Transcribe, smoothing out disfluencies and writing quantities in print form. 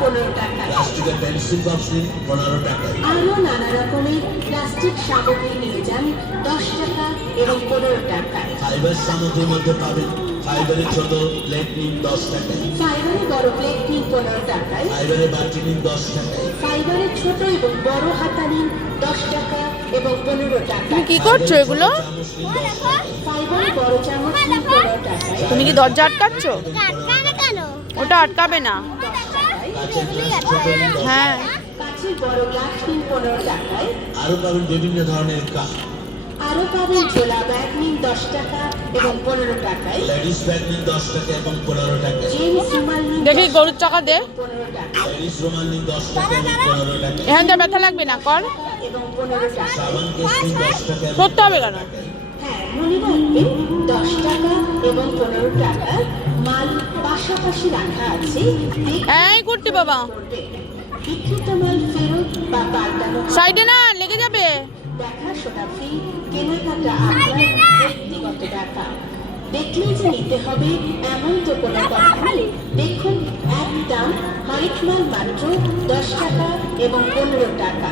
15 টাকা। প্লাস্টিকের pencil box নিন 15 টাকায়। আরো নানা রকমের প্লাস্টিক সামগ্রী নিয়ে যান 10 টাকা এবং 15 টাকায়। ফাইবার সামগ্রীর মধ্যে পাবেন ফাইবারের ছোট প্লেট নিন 10 টাকায়। ফাইবারের বড় প্লেট নিন 15 টাকায়। ফাইবারের বাটি নিন 10 টাকায়। ফাইবারের ছোট এবং বড় হাতা নিন 10 টাকা এবং 15 টাকা। কি করছো এগুলো? চামচ নিন 10 টাকায়। ফাইবারের বড় চামচ নিন 15 টাকায়। তুমি কি দরজা আটকাচ্ছ? কেন? ওটা আটকাবে না। কাঁচের গ্লাস ছোট নিন 10 হ্যাঁ টাকায়। কাঁচের বড় গ্লাস নিন 15 টাকায়। আরো পাবেন বিভিন্ন ধরনের কাপ। আরো পাবেন ঝোলা ব্যাগ নিন 10 টাকা এবং 15 টাকায়। লেডিস ব্যাগ নিন 10 টাকা এবং 15 টাকায়। জেন্টস রুমাল নিন দেখি গরুর চাকা দে। 15 টাকা লেডিস রুমাল নিন 10 টাকা এবং 15 টাকায়। এখান থেকে ব্যথা লাগবে না, কর। এবং 15 টাকা। সাবান কেস নিন 10 টাকা এবং করতে হবে কেন? হ্যাঁ, মনে রাখবেন 10 টাকা এবং 15 টাকা মাল পাশাপাশি রাখা আছে। এই কুট্টি বাবা, বিক্রিত মাল ফেরত বা পাল্টানো সাইডে না লেগে যাবে। দেখাশোনা ফি, কেনাকাটা আপনার ব্যক্তিগত ব্যাপার। দেখলেই যে নিতে হবে এমন তো কোনো কথা নেই। দেখুন, এক দাম, মালিক মাল মাত্র 10 টাকা এবং 15 টাকা।